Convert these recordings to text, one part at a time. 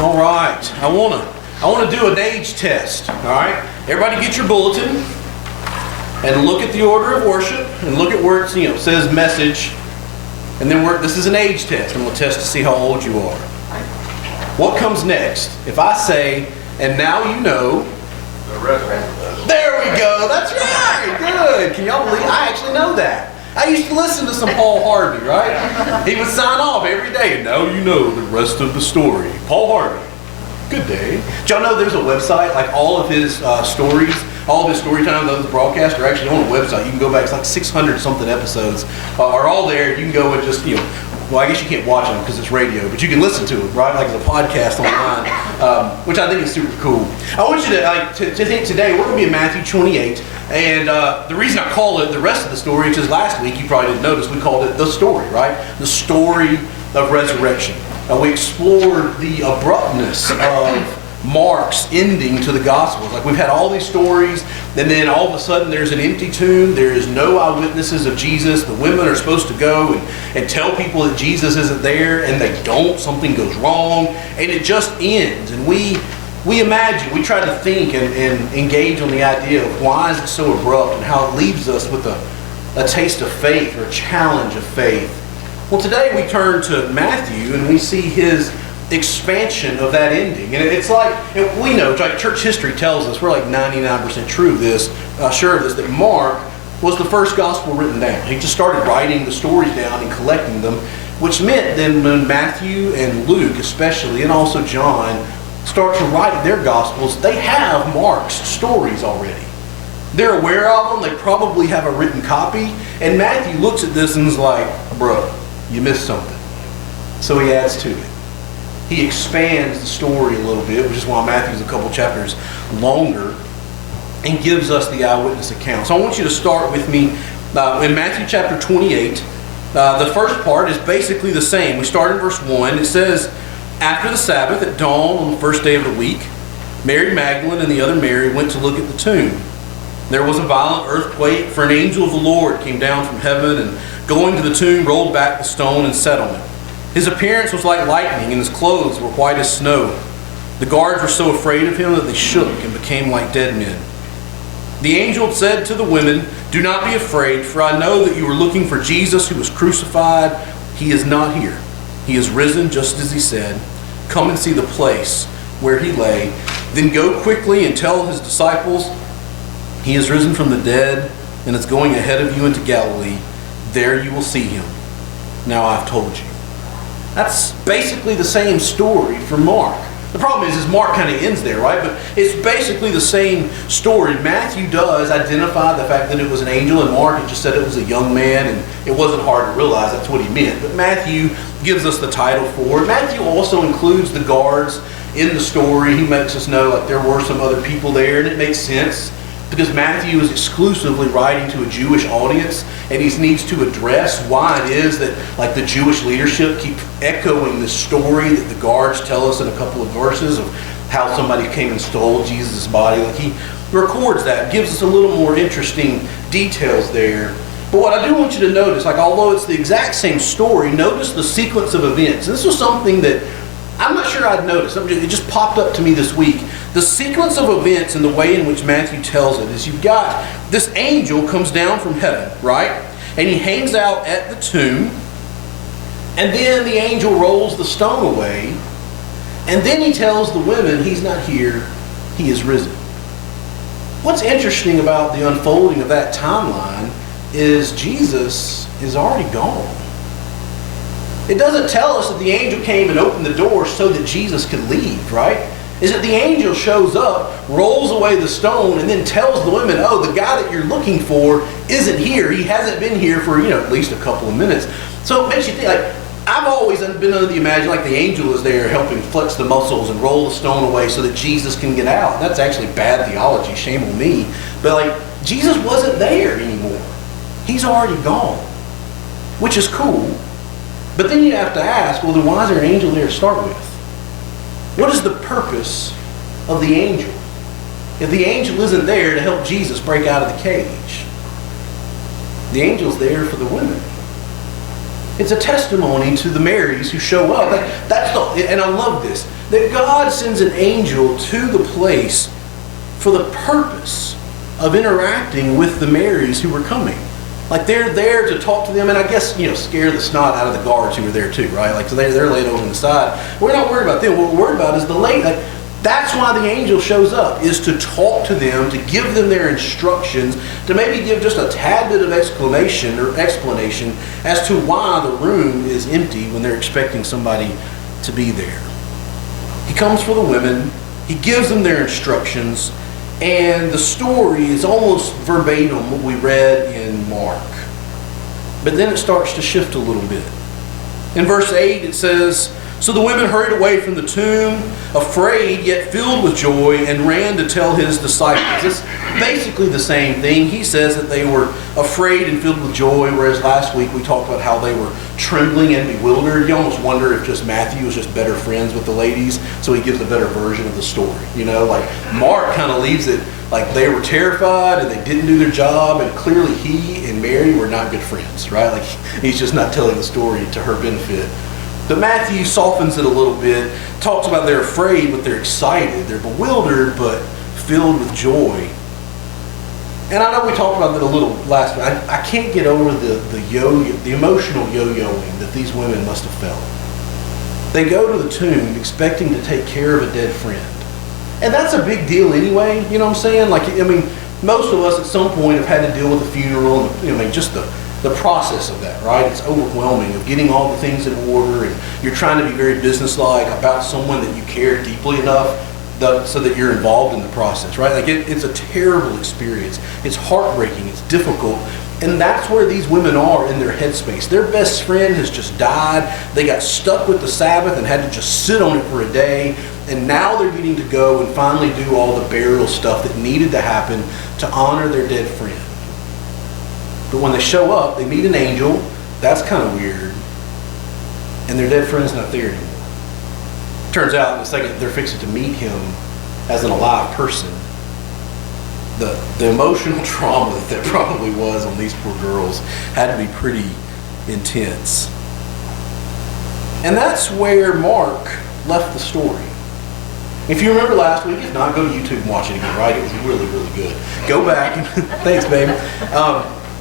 All right, I want to do an age test. All right, everybody, get your bulletin and look at the order of worship and look at where it says message, and then this is an age test. I'm going to test to see how old you are. What comes next? If I say, and now you know. The resurrection. There we go. That's right. Good. Can y'all believe I actually know that? I used to listen to some Paul Harvey, right? He would sign off every day, and now you know the rest of the story. Paul Harvey. Good day. Did y'all know there's a website, like all of his stories, all of his story times, those broadcasts are actually on a website. You can go back, it's like 600 something episodes are all there. You can go and just, well, I guess you can't watch them because it's radio, but you can listen to it, right? Like as a podcast online, which I think is super cool. I want you to think today, we're going to be in Matthew 28, and the reason I call it the rest of the story, which is last week, you probably didn't notice, we called it the story, right? The story of resurrection. We explored the abruptness of Mark's ending to the Gospels. Like we've had all these stories, and then all of a sudden there's an empty tomb. There is no eyewitnesses of Jesus. The women are supposed to go and tell people that Jesus isn't there, and they don't. Something goes wrong, and it just ends. And we imagine, we try to think and engage on the idea of why is it so abrupt and how it leaves us with a taste of faith or a challenge of faith. Well, today we turn to Matthew and we see his expansion of that ending. And it's like, we know, like church history tells us, we're like 99% sure of this, that Mark was the first gospel written down. He just started writing the stories down and collecting them, which meant then when Matthew and Luke especially, and also John, start to write their gospels, they have Mark's stories already. They're aware of them, they probably have a written copy, and Matthew looks at this and is like, bro, you missed something. So he adds to it. He expands the story a little bit, which is why Matthew's a couple chapters longer, and gives us the eyewitness account. So I want you to start with me in Matthew chapter 28. The first part is basically the same. We start in verse 1. It says, after the Sabbath, at dawn on the first day of the week, Mary Magdalene and the other Mary went to look at the tomb. There was a violent earthquake, for an angel of the Lord came down from heaven and going to the tomb rolled back the stone and sat on it. His appearance was like lightning, and his clothes were white as snow. The guards were so afraid of him that they shook and became like dead men. The angel said to the women, do not be afraid, for I know that you are looking for Jesus who was crucified. He is not here. He is risen just as he said. Come and see the place where he lay. Then go quickly and tell his disciples, he is risen from the dead and is going ahead of you into Galilee. There you will see him. Now I've told you. That's basically the same story for Mark. The problem is Mark kind of ends there, right? But it's basically the same story. Matthew does identify the fact that it was an angel, and Mark had just said it was a young man, and it wasn't hard to realize that's what he meant. But Matthew gives us the title for it. Matthew also includes the guards in the story. He makes us know like there were some other people there, and it makes sense because Matthew is exclusively writing to a Jewish audience, and he needs to address why it is that like the Jewish leadership keep echoing this story that the guards tell us in a couple of verses of how somebody came and stole Jesus' body. Like he records that, gives us a little more interesting details there. But what I do want you to notice, like although it's the exact same story, notice the sequence of events. This was something that I'm not sure I'd noticed. It just popped up to me this week. The sequence of events and the way in which Matthew tells it is you've got this angel comes down from heaven, right? And he hangs out at the tomb. And then the angel rolls the stone away. And then he tells the women he's not here, he is risen. What's interesting about the unfolding of that timeline is Jesus is already gone. It doesn't tell us that the angel came and opened the door so that Jesus could leave, right? Is that the angel shows up, rolls away the stone, and then tells the women, oh, the guy that you're looking for isn't here. He hasn't been here for, at least a couple of minutes. So it makes you think, like, I've always been under the imagination like the angel is there helping flex the muscles and roll the stone away so that Jesus can get out. And that's actually bad theology, shame on me. But like, Jesus wasn't there anymore. He's already gone, which is cool. But then you have to ask, well, then why is there an angel there to start with? What is the purpose of the angel? If the angel isn't there to help Jesus break out of the cage, the angel's there for the women. It's a testimony to the Marys who show up. And I love this, that God sends an angel to the place for the purpose of interacting with the Marys who were coming. Like they're there to talk to them, and I guess, scare the snot out of the guards who were there too, right? Like, so they're laid over on the side. We're not worried about them. What we're worried about is the lady. Like, that's why the angel shows up, is to talk to them, to give them their instructions, to maybe give just a tad bit of explanation as to why the room is empty when they're expecting somebody to be there. He comes for the women, he gives them their instructions, and the story is almost verbatim what we read in Mark. But then it starts to shift a little bit. In verse 8 it says, "So the women hurried away from the tomb, afraid yet filled with joy, and ran to tell his disciples." It's basically the same thing. He says that they were afraid and filled with joy, whereas last week we talked about how they were trembling and bewildered. You almost wonder if just Matthew was just better friends with the ladies, so he gives a better version of the story. Like Mark kind of leaves it like they were terrified and they didn't do their job, and clearly he and Mary were not good friends, right? Like he's just not telling the story to her benefit. But Matthew softens it a little bit, talks about they're afraid, but they're excited. They're bewildered, but filled with joy. And I know we talked about that a little last week. I can't get over the emotional yo-yoing that these women must have felt. They go to the tomb expecting to take care of a dead friend. And that's a big deal anyway, you know what I'm saying? Most of us at some point have had to deal with a funeral, and just the process of that, right? It's overwhelming, of getting all the things in order, and you're trying to be very businesslike about someone that you care deeply enough so that you're involved in the process, right? It's a terrible experience. It's heartbreaking. It's difficult. And that's where these women are in their headspace. Their best friend has just died. They got stuck with the Sabbath and had to just sit on it for a day. And now they're getting to go and finally do all the burial stuff that needed to happen to honor their dead friend. But when they show up, they meet an angel. That's kind of weird. And their dead friend's not there anymore. Turns out in a second they're fixing to meet him as an alive person. The emotional trauma that probably was on these poor girls had to be pretty intense. And that's where Mark left the story. If you remember last week, if not, go to YouTube and watch it again, right? It was really, really good. Go back and thanks, baby.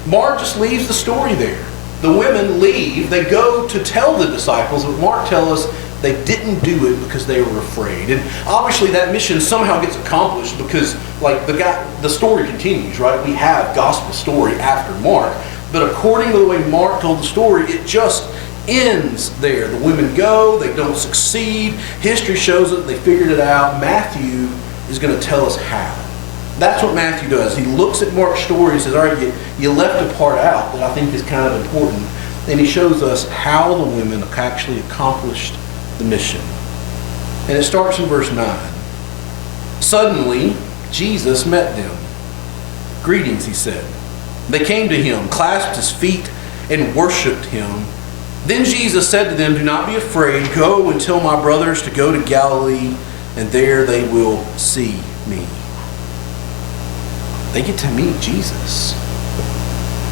Mark just leaves the story there. The women leave. They go to tell the disciples, but Mark tells us they didn't do it because they were afraid. And obviously that mission somehow gets accomplished because the story continues, right? We have gospel story after Mark. But according to the way Mark told the story, it just ends there. The women go, they don't succeed. History shows it, they figured it out. Matthew is going to tell us how. That's what Matthew does. He looks at Mark's story and says, all right, you left a part out that I think is kind of important. And he shows us how the women actually accomplished the mission. And it starts in verse 9. Suddenly, Jesus met them. Greetings, he said. They came to him, clasped his feet, and worshipped him. Then Jesus said to them, do not be afraid. Go and tell my brothers to go to Galilee, and there they will see me. They get to meet Jesus.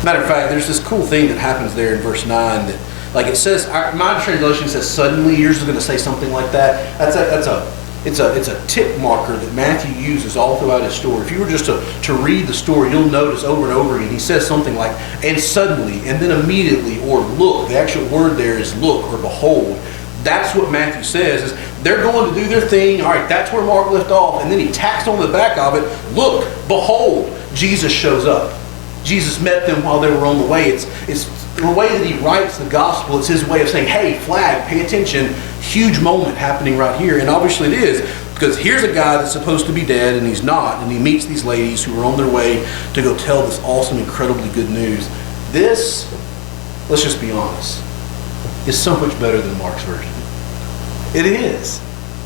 Matter of fact, there's this cool thing that happens there in verse 9 that, like it says, my translation says suddenly. Yours is going to say something like that. It's a tip marker that Matthew uses all throughout his story. If you were just to read the story, you'll notice over and over again, he says something like, and suddenly, and then immediately, or look. The actual word there is look or behold. That's what Matthew says, is they're going to do their thing. All right, that's where Mark left off. And then he tacks on the back of it, look, behold, Jesus shows up. Jesus met them while they were on the way. It's the way that he writes the gospel. It's his way of saying, hey, flag, pay attention. Huge moment happening right here. And obviously it is, because here's a guy that's supposed to be dead and he's not. And he meets these ladies who are on their way to go tell this awesome, incredibly good news. This, let's just be honest, is so much better than Mark's version. It is.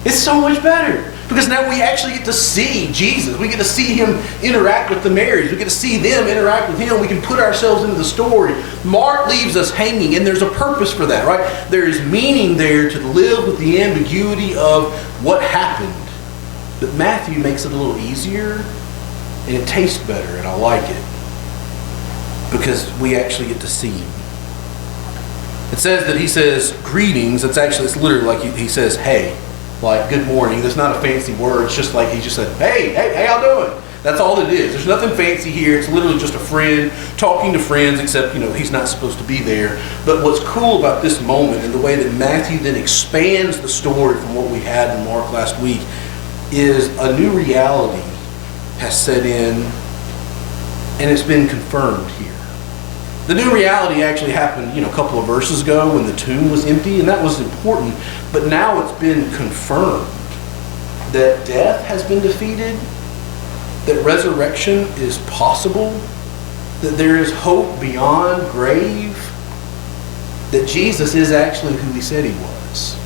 It's so much better. Because now we actually get to see Jesus. We get to see him interact with the Marys. We get to see them interact with him. We can put ourselves into the story. Mark leaves us hanging, and there's a purpose for that, right? There is meaning there to live with the ambiguity of what happened. But Matthew makes it a little easier, and it tastes better, and I like it. Because we actually get to see him. It says that he says greetings. It's literally like he says, hey, like good morning. That's not a fancy word. It's just like he just said, hey, how doing? That's all it is. There's nothing fancy here. It's literally just a friend talking to friends, except, he's not supposed to be there. But what's cool about this moment and the way that Matthew then expands the story from what we had in Mark last week is a new reality has set in, and it's been confirmed here. The new reality actually happened, a couple of verses ago when the tomb was empty, and that was important. But now it's been confirmed that death has been defeated, that resurrection is possible, that there is hope beyond grave, that Jesus is actually who he said he was.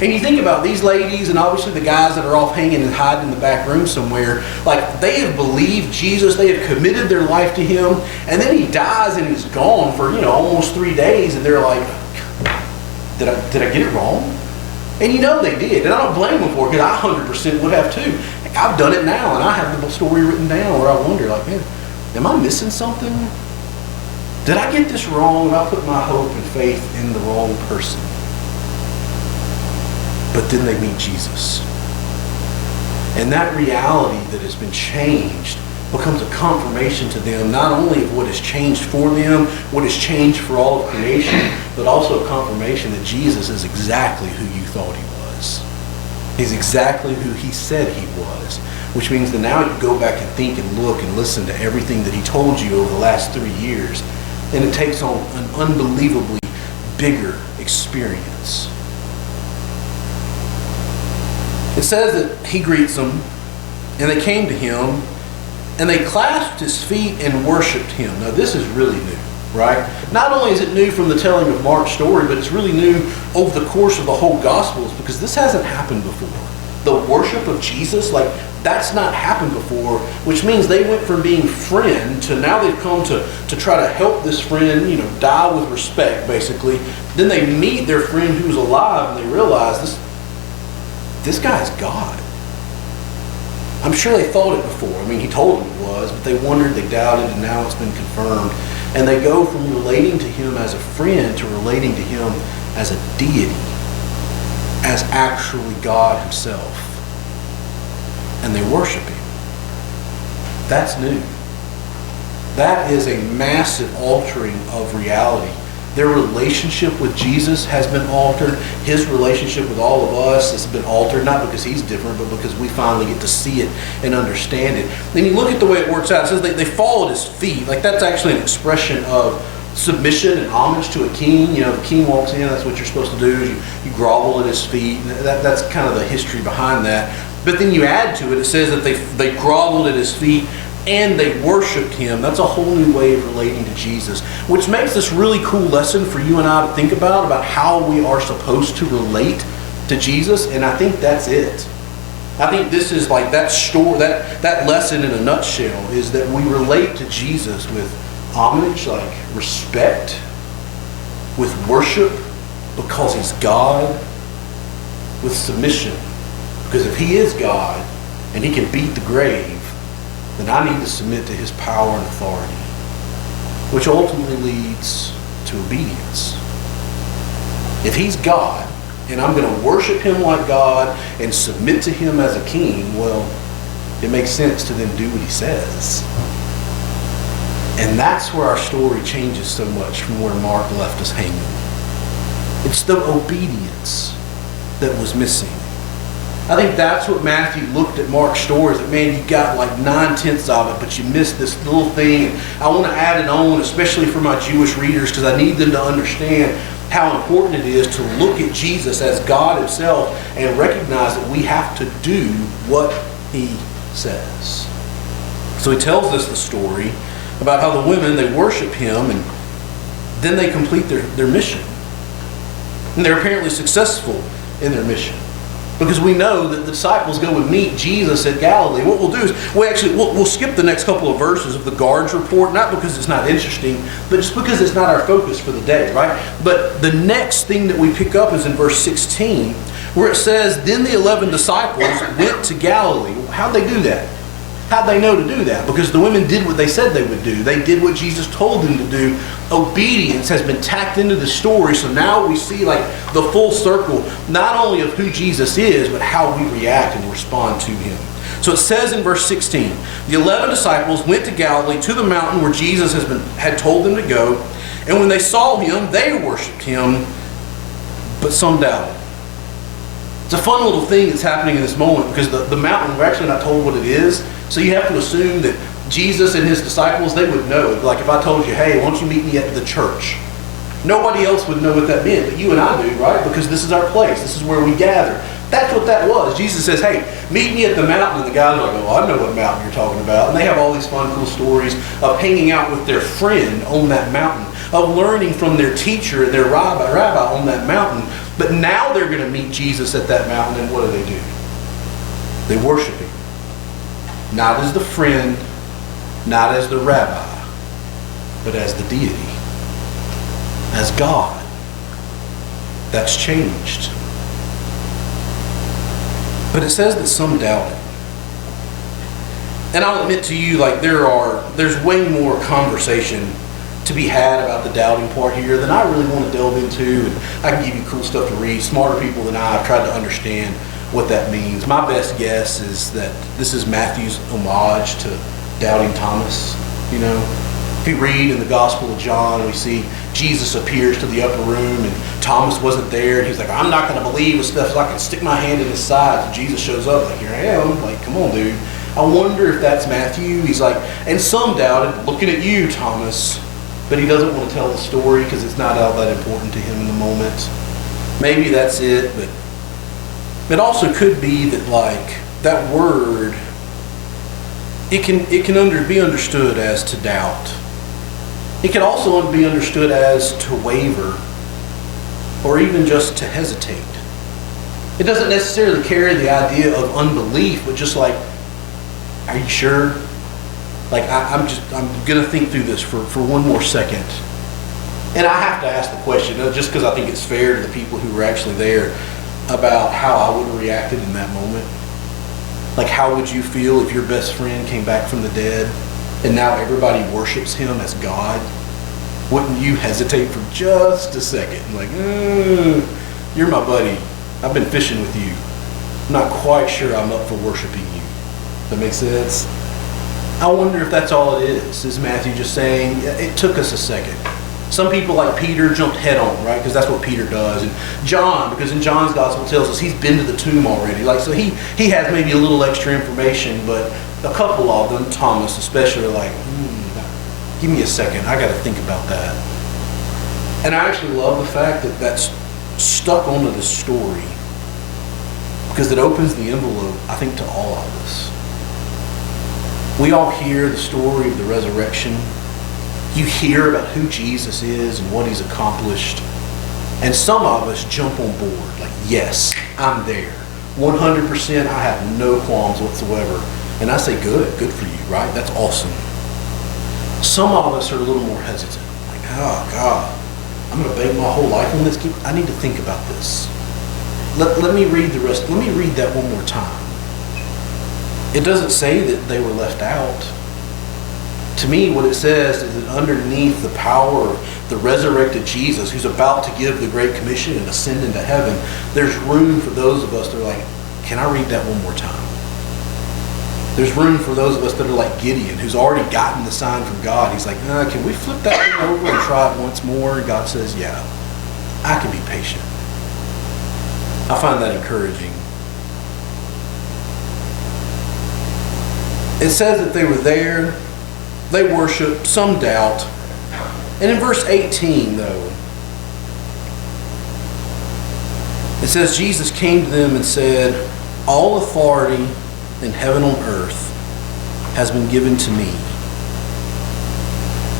And you think about these ladies and obviously the guys that are off hanging and hiding in the back room somewhere, like they have believed Jesus, they have committed their life to him, and then he dies and he's gone for, almost 3 days, and they're like, did I get it wrong? And they did, and I don't blame them for it, because I 100% would have too. I've done it now, and I have the story written down where I wonder, man, am I missing something? Did I get this wrong? Have I put my hope and faith in the wrong person? But then they meet Jesus. And that reality that has been changed becomes a confirmation to them, not only of what has changed for them, what has changed for all of creation, but also a confirmation that Jesus is exactly who you thought he was. He's exactly who he said he was, which means that now you go back and think and look and listen to everything that he told you over the last 3 years, and it takes on an unbelievably bigger experience. It says that he greets them, and they came to him, and they clasped his feet and worshiped him. Now this is really new, right? Not only is it new from the telling of Mark's story, but it's really new over the course of the whole Gospels, because this hasn't happened before. The worship of Jesus, that's not happened before, which means they went from being friend to now they've come to try to help this friend, die with respect, basically. Then they meet their friend who's alive, and they realize this guy's God. I'm sure they thought it before. He told them it was, but they wondered, they doubted, and now it's been confirmed. And they go from relating to him as a friend to relating to him as a deity, as actually God himself. And they worship him. That's new. That is a massive altering of reality. Their relationship with Jesus has been altered. His relationship with all of us has been altered, not because he's different, but because we finally get to see it and understand it. Then you look at the way it works out. It says they fall at his feet. That's actually an expression of submission and homage to a king. The king walks in, that's what you're supposed to do. You grovel at his feet. That's kind of the history behind that. But then you add to it, it says that they groveled at his feet and they worshiped him. That's a whole new way of relating to Jesus, which makes this really cool lesson for you and I to think about how we are supposed to relate to Jesus. And I think that's it. I think this is like that story, that lesson in a nutshell is that we relate to Jesus with homage, respect, with worship because he's God, with submission. Because if he is God and he can beat the grave, then I need to submit to his power and authority, which ultimately leads to obedience. If he's God, and I'm going to worship him like God and submit to him as a king, well, it makes sense to then do what he says. And that's where our story changes so much from where Mark left us hanging. It's the obedience that was missing. I think that's what Matthew looked at Mark's story, is that, man, you got 9/10 of it, but you missed this little thing. And I want to add it on, especially for my Jewish readers, because I need them to understand how important it is to look at Jesus as God himself and recognize that we have to do what he says. So he tells us the story about how the women, they worship him, and then they complete their mission. And they're apparently successful in their mission. Because we know that the disciples go and meet Jesus at Galilee. What we'll do is we'll skip the next couple of verses of the guards report, not because it's not interesting, but just because it's not our focus for the day, right? But the next thing that we pick up is in verse 16, where it says, then the 11 disciples went to Galilee. How'd they do that? How'd they know to do that? Because the women did what they said they would do. They did what Jesus told them to do. Obedience has been tacked into the story, so now we see like the full circle, not only of who Jesus is, but how we react and respond to him. So it says in verse 16, the 11 disciples went to Galilee, to the mountain where Jesus had told them to go. And when they saw him, they worshipped him, but some doubted. It's a fun little thing that's happening in this moment, because the mountain, we're actually not told what it is. So you have to assume that Jesus and his disciples, they would know. Like if I told you, hey, why don't you meet me at the church? Nobody else would know what that meant, but you and I do, right? Because this is our place. This is where we gather. That's what that was. Jesus says, hey, meet me at the mountain. And the guys are like, oh, I know what mountain you're talking about. And they have all these fun, cool stories of hanging out with their friend on that mountain, of learning from their teacher, their rabbi on that mountain. But now they're going to meet Jesus at that mountain, and what do? They worship him. Not as the friend, not as the rabbi, but as the deity, as God. That's changed. But it says that some doubted. And I'll admit to you, like there's way more conversation to be had about the doubting part here than I really want to delve into. And I can give you cool stuff to read. Smarter people than I have tried to understand what that means. My best guess is that this is Matthew's homage to doubting Thomas. You know, if you read in the Gospel of John, we see Jesus appears to the upper room and Thomas wasn't there. And he's like, I'm not going to believe this stuff, so I can stick my hand in his side. So Jesus shows up like, here I am. Like, come on, dude. I wonder if that's Matthew. He's like, and some doubted, looking at you, Thomas. But he doesn't want to tell the story because it's not all that important to him in the moment. Maybe that's it, but it also could be that like that word, it can be understood as to doubt. It can also be understood as to waver, or even just to hesitate. It doesn't necessarily carry the idea of unbelief, but just like, are you sure? Like I'm gonna think through this for one more second. And I have to ask the question, just because I think it's fair to the people who were actually there, about how I would have reacted in that moment. Like, how would you feel if your best friend came back from the dead and now everybody worships him as God? Wouldn't you hesitate for just a second? Like, you're my buddy. I've been fishing with you. I'm not quite sure I'm up for worshiping you. That makes sense? I wonder if that's all it is. Is Matthew just saying, it took us a second. Some people like Peter jumped head on, right? Because that's what Peter does. And John, because in John's gospel tells us he's been to the tomb already. Like, so he has maybe a little extra information, but a couple of them, Thomas especially, are like, give me a second. I got to think about that. And I actually love the fact that that's stuck onto the story, because it opens the envelope, I think, to all of us. We all hear the story of the resurrection. You hear about who Jesus is and what he's accomplished. And some of us jump on board. Like, yes, I'm there. 100%, I have no qualms whatsoever. And I say, good for you, right? That's awesome. Some of us are a little more hesitant. Like, oh, God, I'm going to bank my whole life on this. I need to think about this. Let me read the rest. Let me read that one more time. It doesn't say that they were left out. To me, what it says is that underneath the power of the resurrected Jesus, who's about to give the Great Commission and ascend into heaven, there's room for those of us that are like, can I read that one more time? There's room for those of us that are like Gideon, who's already gotten the sign from God. He's like, can we flip that thing over and try it once more? And God says, yeah, I can be patient. I find that encouraging. It says that they were there. They worshiped, some doubt. And in verse 18, though, it says, Jesus came to them and said, all authority in heaven and earth has been given to me.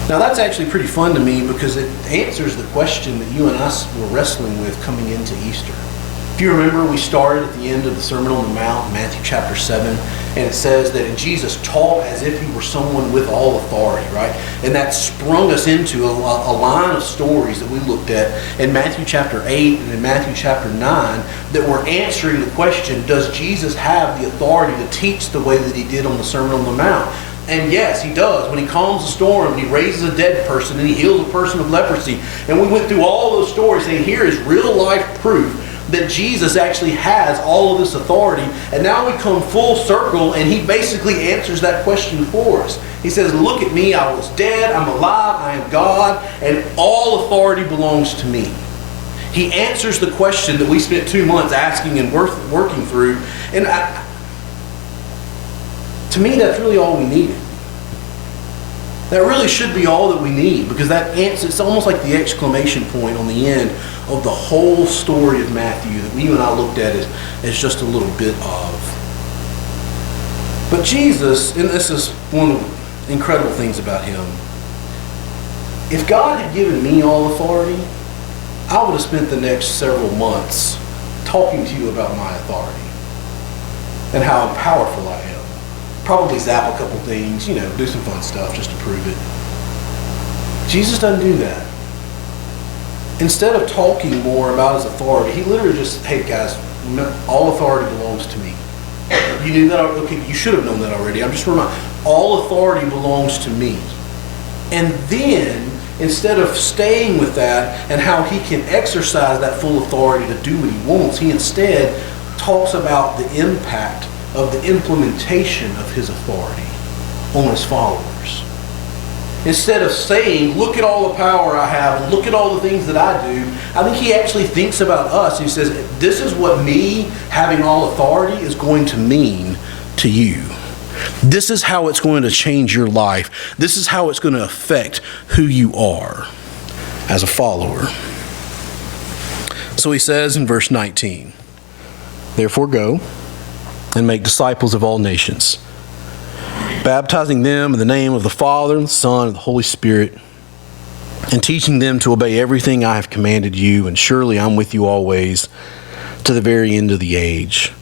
Now that's actually pretty fun to me, because it answers the question that you and I were wrestling with coming into Easter. If you remember, we started at the end of the Sermon on the Mount, Matthew chapter 7, and it says that Jesus taught as if he were someone with all authority, right? And that sprung us into a line of stories that we looked at in Matthew chapter 8 and in Matthew chapter 9 that were answering the question, does Jesus have the authority to teach the way that he did on the Sermon on the Mount? And yes, he does. When he calms a storm, and he raises a dead person, and he heals a person of leprosy. And we went through all those stories, saying here is real life proof that Jesus actually has all of this authority. And now we come full circle, and he basically answers that question for us. He says, look at me, I was dead, I'm alive, I am God, and all authority belongs to me. He answers the question that we spent 2 months asking and working through. And to me, that's really all we needed. That really should be all that we need, because that answer, it's almost like the exclamation point on the end of the whole story of Matthew that you and I looked at as just a little bit of. But Jesus, and this is one of the incredible things about him, if God had given me all authority, I would have spent the next several months talking to you about my authority and how powerful I am. Probably zap a couple things, do some fun stuff just to prove it. Jesus doesn't do that. Instead of talking more about his authority, he literally just, hey guys, all authority belongs to me. You knew that? Okay, you should have known that already. I'm just reminding, all authority belongs to me. And then, instead of staying with that and how he can exercise that full authority to do what he wants, he instead talks about the impact of the implementation of his authority on his followers. Instead of saying, look at all the power I have, and look at all the things that I do, I think he actually thinks about us. He says, this is what me having all authority is going to mean to you. This is how it's going to change your life. This is how it's going to affect who you are as a follower. So he says in verse 19, therefore go and make disciples of all nations, baptizing them in the name of the Father, and the Son, and the Holy Spirit, and teaching them to obey everything I have commanded you, and surely I'm with you always to the very end of the age.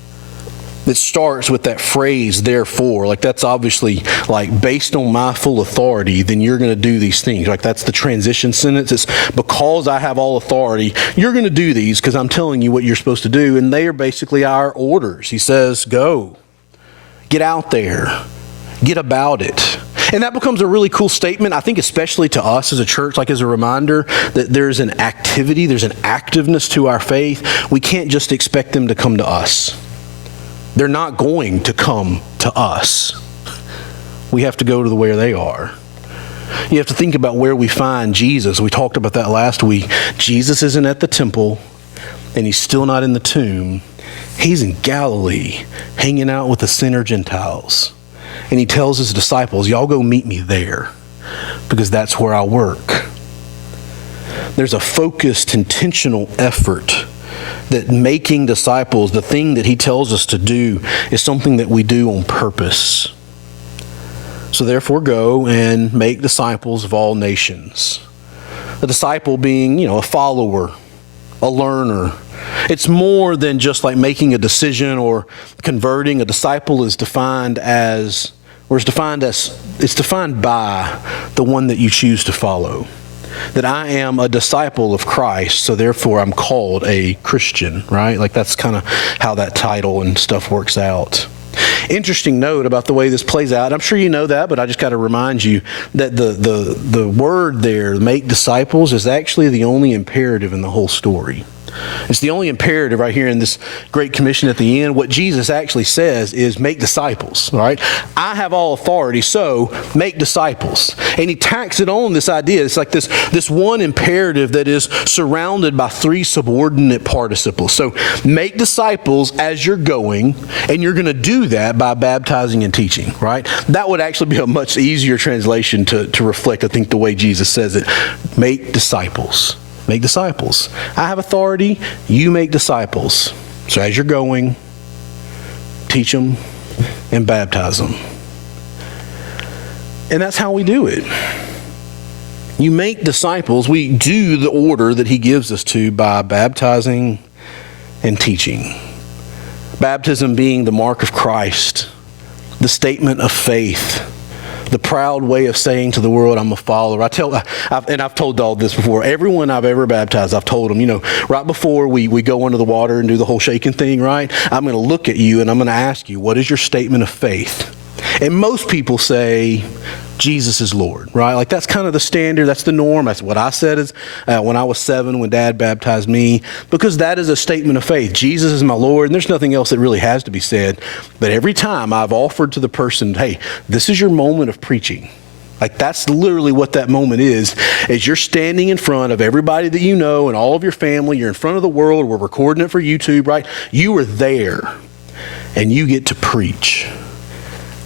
It starts with that phrase, therefore. Like, that's obviously, like, based on my full authority, then you're going to do these things. Like, that's the transition sentence. It's because I have all authority, you're going to do these because I'm telling you what you're supposed to do. And they are basically our orders. He says, go. Get out there. Get about it. And that becomes a really cool statement, I think, especially to us as a church, like as a reminder that there's an activity, there's an activeness to our faith. We can't just expect them to come to us. They're not going to come to us. We have to go to where they are. You have to think about where we find Jesus. We talked about that last week. Jesus isn't at the temple, and he's still not in the tomb. He's in Galilee, hanging out with the sinner Gentiles. And he tells his disciples, y'all go meet me there, because that's where I work. There's a focused, intentional effort that making disciples, the thing that he tells us to do, is something that we do on purpose. So therefore go and make disciples of all nations. A disciple being, a follower, a learner. It's more than just like making a decision or converting. A disciple is defined by the one that you choose to follow. That I am a disciple of Christ, so therefore I'm called a Christian, right? Like, that's kind of how that title and stuff works out. Interesting note about the way this plays out. I'm sure you know that, but I just got to remind you that the word there, make disciples, is actually the only imperative in the whole story. It's the only imperative right here in this Great Commission at the end. What Jesus actually says is make disciples, right? I have all authority, so make disciples. And he tacks it on this idea. It's like this one imperative that is surrounded by three subordinate participles. So make disciples as you're going, and you're going to do that by baptizing and teaching, right? That would actually be a much easier translation to reflect, I think, the way Jesus says it. Make disciples. Make disciples. I have authority. You make disciples. So as you're going, teach them and baptize them. And that's how we do it. You make disciples. We do the order that he gives us to by baptizing and teaching. Baptism being the mark of Christ, the statement of faith, the proud way of saying to the world, I'm a follower. I've told all this before. Everyone I've ever baptized, I've told them, right before we go under the water and do the whole shaking thing, right? I'm going to look at you and I'm going to ask you, what is your statement of faith? And most people say, Jesus is Lord, right? Like that's kind of the standard. That's the norm. That's what I said is when I was 7, when Dad baptized me, because that is a statement of faith. Jesus is my Lord, and there's nothing else that really has to be said. But every time I've offered to the person, hey, this is your moment of preaching. Like that's literally what that moment is you're standing in front of everybody that you know and all of your family. You're in front of the world. We're recording it for YouTube, right? You are there, and you get to preach.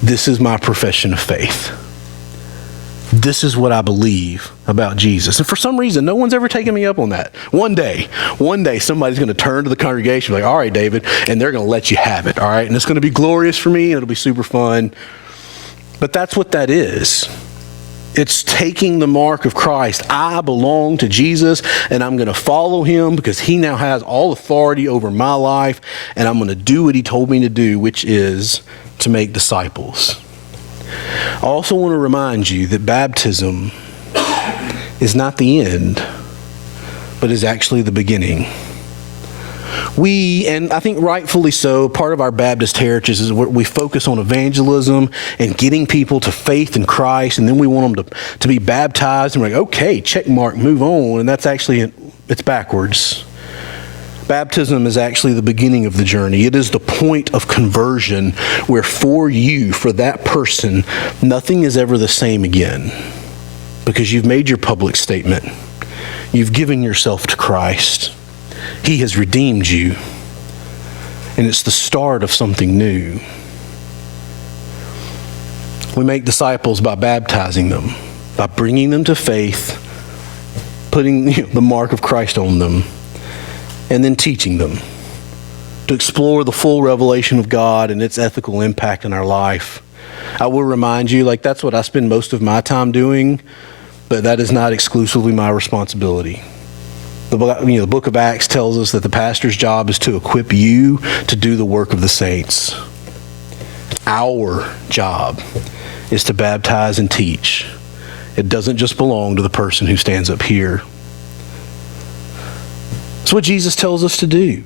This is my profession of faith. This is what I believe about Jesus. And for some reason, no one's ever taken me up on that. One day, somebody's going to turn to the congregation and be like, all right, David, and they're going to let you have it, all right? And it's going to be glorious for me, and it'll be super fun. But that's what that is. It's taking the mark of Christ. I belong to Jesus, and I'm going to follow him because he now has all authority over my life, and I'm going to do what he told me to do, which is to make disciples. I also want to remind you that baptism is not the end, but is actually the beginning. We, and I think rightfully so, part of our Baptist heritage is where we focus on evangelism and getting people to faith in Christ, and then we want them to be baptized, and we're like, okay, check mark, move on, and that's actually, it's backwards. Baptism is actually the beginning of the journey. It is the point of conversion where for that person, nothing is ever the same again because you've made your public statement. You've given yourself to Christ. He has redeemed you, and it's the start of something new. We make disciples by baptizing them, by bringing them to faith, putting the mark of Christ on them, and then teaching them to explore the full revelation of God and its ethical impact in our life. I will remind you, that's what I spend most of my time doing, but that is not exclusively my responsibility. The book of Acts tells us that the pastor's job is to equip you to do the work of the saints. Our job is to baptize and teach. It doesn't just belong to the person who stands up here. It's what Jesus tells us to do.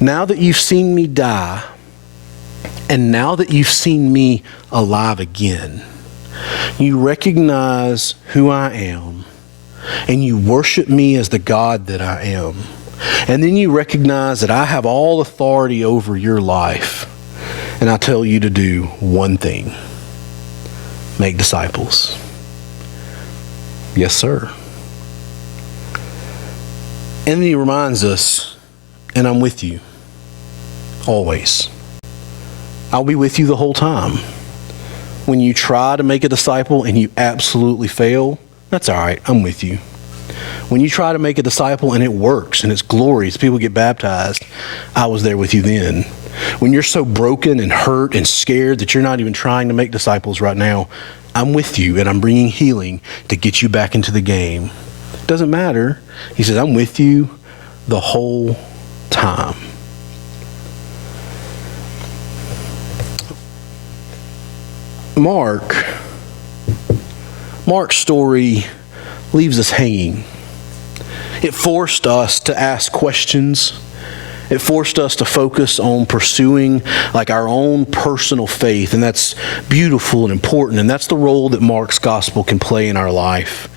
Now that you've seen me die, and now that you've seen me alive again, you recognize who I am, and you worship me as the God that I am. And then you recognize that I have all authority over your life, and I tell you to do one thing: make disciples. Yes, sir. And then he reminds us, and I'm with you always. I'll be with you the whole time. When you try to make a disciple and you absolutely fail, that's all right, I'm with you. When you try to make a disciple and it works and it's glorious, people get baptized, I was there with you then. When you're so broken and hurt and scared that you're not even trying to make disciples right now, I'm with you, and I'm bringing healing to get you back into the game. It doesn't matter. He says, I'm with you the whole time. Mark's story leaves us hanging. It forced us to ask questions. It forced us to focus on pursuing our own personal faith, and that's beautiful and important, and that's the role that Mark's gospel can play in our life,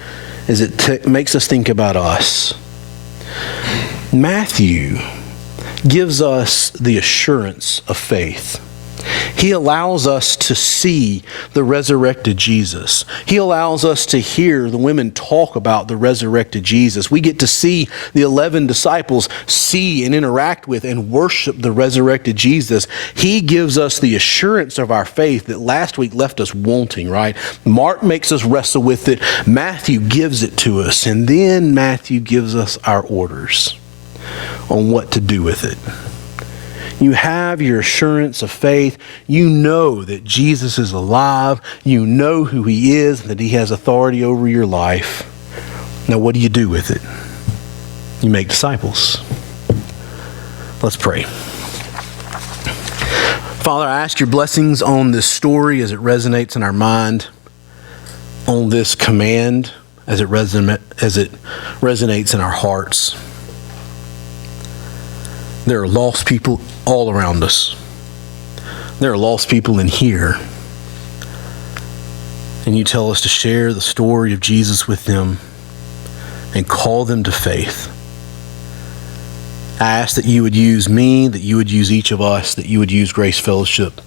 is it makes us think about us. Matthew gives us the assurance of faith. He allows us to see the resurrected Jesus. He allows us to hear the women talk about the resurrected Jesus. We get to see the 11 disciples see and interact with and worship the resurrected Jesus. He gives us the assurance of our faith that last week left us wanting, right? Mark makes us wrestle with it. Matthew gives it to us. And then Matthew gives us our orders on what to do with it. You have your assurance of faith. You know that Jesus is alive. You know who he is, that he has authority over your life. Now, what do you do with it? You make disciples. Let's pray. Father, I ask your blessings on this story as it resonates in our mind, on this command as it resonates in our hearts. There are lost people all around us. There are lost people in here. And you tell us to share the story of Jesus with them and call them to faith. I ask that you would use me, that you would use each of us, that you would use Grace Fellowship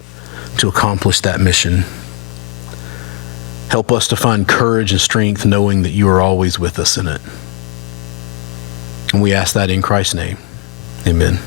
to accomplish that mission. Help us to find courage and strength knowing that you are always with us in it. And we ask that in Christ's name. Amen.